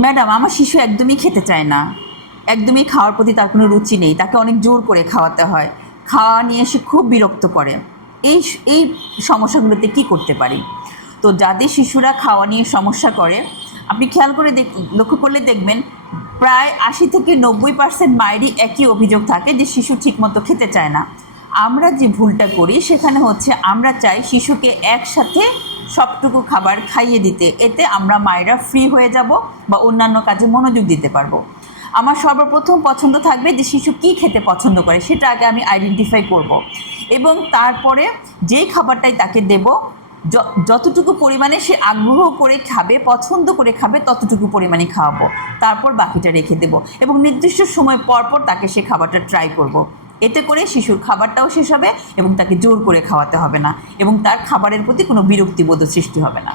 Madam, আমার শিশু একদমই খেতে চায় না, একদমই খাওয়ার প্রতি তার কোনো রুচি নেই, তাকে অনেক জোর করে খাওয়াতে হয়, খাওয়া নিয়ে সে খুব বিরক্ত করে। এই এই সমস্যাগুলোতে কি করতে পারি? তো যাদের শিশুরা খাওয়া নিয়ে সমস্যা করে, আপনি খেয়াল করে লক্ষ্য করলে দেখবেন প্রায় 80 থেকে 90% মায়েরই একই অভিযোগ থাকে যে শিশু ঠিকমতো খেতে চায় না। আমরা যে ভুলটা করি সেখানে হচ্ছে আমরা চাই শিশুকে একসাথে সবটুকু খাবার খাইয়ে দিতে, এতে আমরা মায়েরা ফ্রি হয়ে যাব বা অন্যান্য কাজে মনোযোগ দিতে পারবো। আমার সর্বপ্রথম পছন্দ থাকবে যে শিশু কী খেতে পছন্দ করে সেটা আগে আমি আইডেন্টিফাই করব, এবং তারপরে যেই খাবারটাই তাকে দেব যতটুকু পরিমাণে সে আগ্রহ করে খাবে, পছন্দ করে খাবে, ততটুকু পরিমাণে খাওয়াবো, তারপর বাকিটা রেখে দেব এবং নির্দিষ্ট সময় পর পর তাকে সে খাবারটা ট্রাই করব। এতে করে শিশুর খাবারটাও শেষ হবে এবং তাকে জোর করে খাওয়াতে হবে না এবং তার খাবারের প্রতি কোনো বিরক্তিবোধ সৃষ্টি হবে না।